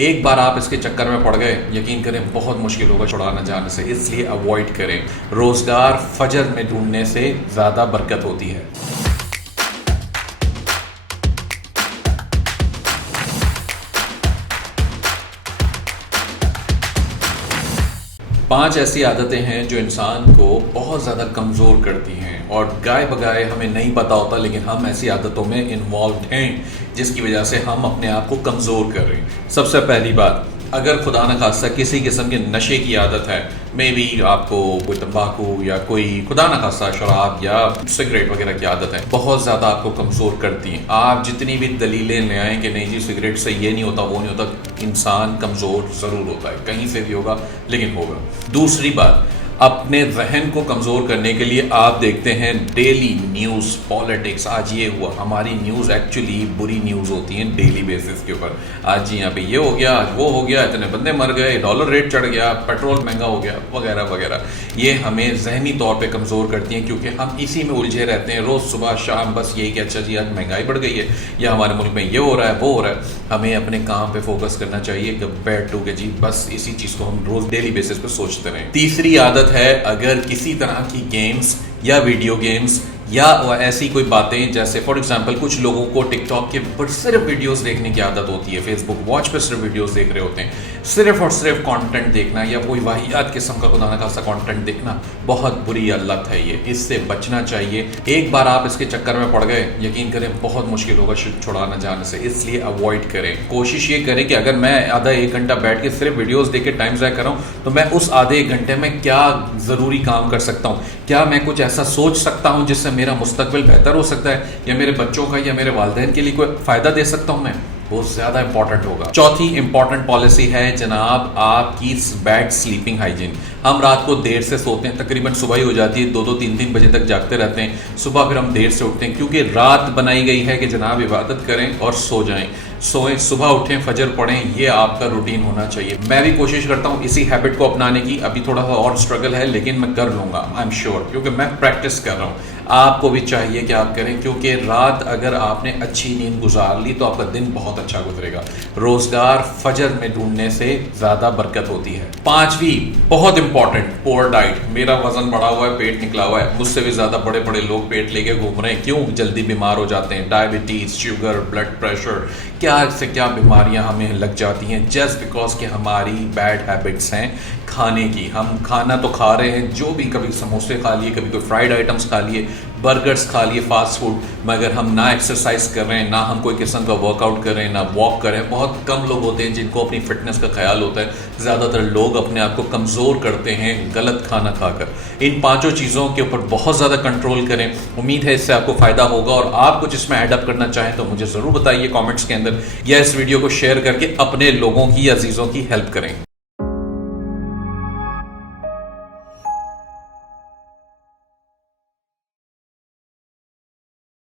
एक बार आप इसके चक्कर में पड़ गए, यकीन करें बहुत मुश्किल होगा छुड़ाना जाने से, इसलिए अवॉइड करें। रोजगार फजर में ढूंढने से ज़्यादा बरकत होती है। पांच ऐसी आदतें हैं जो इंसान को बहुत ज़्यादा कमज़ोर करती हैं और गाय बगाए हमें नहीं पता होता, लेकिन हम ऐसी आदतों में इन्वॉल्व हैं जिसकी वजह से हम अपने आप को कमज़ोर कर रहे हैं। सबसे पहली बात, अगर खुदा न खास्ता किसी किस्म के नशे की आदत है, मे बी आपको कोई तंबाकू या कोई खुदा न खास्ता शराब या सिगरेट वगैरह की आदत है, बहुत ज़्यादा आपको कमज़ोर करती हैं। आप जितनी भी दलीलें ले आएँ कि नहीं जी सिगरेट से ये नहीं होता वो नहीं होता, इंसान कमज़ोर ज़रूर होता है, कहीं से भी होगा लेकिन होगा। दूसरी बात, अपने जहन को कमज़ोर करने के लिए आप देखते हैं डेली न्यूज़, पॉलिटिक्स, आज ये हुआ, हमारी न्यूज़ एक्चुअली बुरी न्यूज़ होती हैं डेली बेसिस के ऊपर। आज जी यहाँ पे ये हो गया, आज वो हो गया, इतने बंदे मर गए, डॉलर रेट चढ़ गया, पेट्रोल महंगा हो गया, वगैरह वगैरह। ये हमें जहनी तौर पे कमज़ोर करती हैं क्योंकि हम इसी में उलझे रहते हैं रोज़ सुबह शाम, बस यही कि अच्छा जी आज महंगाई बढ़ गई है या हमारे मुल्क में ये हो रहा है वो हो रहा है। हमें अपने काम पे फोकस करना चाहिए, कंपेयर टू के जी बस इसी चीज़ को हम रोज़ डेली बेसिस पे सोचते रहें। तीसरी आदत है, अगर किसी तरह की गेम्स या वीडियो गेम्स या ऐसी कोई बातें, जैसे फॉर एग्जांपल कुछ लोगों को टिकटॉक के ऊपर सिर्फ वीडियोस देखने की आदत होती है, फेसबुक वॉच पे सिर्फ वीडियोस देख रहे होते हैं, सिर्फ और सिर्फ कंटेंट देखना या कोई वाहियात किस्म का खुदा न खास्ता कंटेंट देखना बहुत बुरी लत है ये, इससे बचना चाहिए। एक बार आप इसके चक्कर में पड़ गए, यकीन करें बहुत मुश्किल होगा छुड़ाना जाने से, इसलिए अवॉइड करें। कोशिश ये करें कि अगर मैं आधा एक घंटा बैठ के सिर्फ वीडियोस देख के टाइम ज़ाया कर रहा हूँ तो मैं उस आधे एक घंटे में क्या ज़रूरी काम कर सकता हूँ, क्या मैं कुछ ऐसा सोच सकता हूँ जिससे मेरा मुस्तकबिल बेहतर हो सकता है या मेरे बच्चों का या मेरे वालिदैन के लिए कोई फ़ायदा दे सकता हूँ मैं, वो ज़्यादा इंपॉर्टेंट होगा। चौथी इंपॉर्टेंट पॉलिसी है जनाब आपकी बैड स्लीपिंग हाइजीन। हम रात को देर से सोते हैं, तकरीबन सुबह ही हो जाती है, 2-3 बजे तक जागते रहते हैं, सुबह फिर हम देर से उठते हैं क्योंकि रात बनाई गई है कि जनाब इबादत करें और सो जाएं, सोएं, सुबह उठें, फजर पढ़ें, ये आपका रूटीन होना चाहिए। मैं भी कोशिश करता हूँ इसी हैबिट को अपनाने की, अभी थोड़ा सा और स्ट्रगल है लेकिन मैं कर लूँगा, आई एम श्योर, क्योंकि मैं प्रैक्टिस कर रहा हूँ। आपको भी चाहिए कि आप करें क्योंकि रात अगर आपने अच्छी नींद गुजार ली तो आपका दिन बहुत अच्छा गुजरेगा। रोजगार फजर में ढूंढने से ज़्यादा बरकत होती है। पांचवी बहुत इंपॉर्टेंट, पुअर डाइट। मेरा वजन बढ़ा हुआ है, पेट निकला हुआ है, मुझसे भी ज़्यादा बड़े बड़े लोग पेट लेके घूम रहे हैं, क्यों? जल्दी बीमार हो जाते हैं, डायबिटीज़, शुगर, ब्लड प्रेशर, क्या से क्या बीमारियां हमें लग जाती हैं जस्ट बिकॉज कि हमारी बैड हैबिट्स हैं खाने की। हम खाना तो खा रहे हैं जो भी, कभी समोसे खा लिए, कभी कोई फ्राइड आइटम्स खा लिए, बर्गर्स खा लिए, फास्ट फूड, मगर हम ना एक्सरसाइज कर रहे हैं, ना हम कोई किस्म का वर्कआउट कर रहे हैं, ना वॉक कर रहे हैं। बहुत कम लोग होते हैं जिनको अपनी फिटनेस का ख्याल होता है, ज़्यादातर लोग अपने आप को कमज़ोर करते हैं गलत खाना खाकर। इन पांचों चीज़ों के ऊपर बहुत ज़्यादा कंट्रोल करें, उम्मीद है इससे आपको फ़ायदा होगा। और आप कुछ इसमें एडअप करना चाहें तो मुझे ज़रूर बताइए कॉमेंट्स के अंदर, या इस वीडियो को शेयर करके अपने लोगों की, अजीज़ों की हेल्प करें।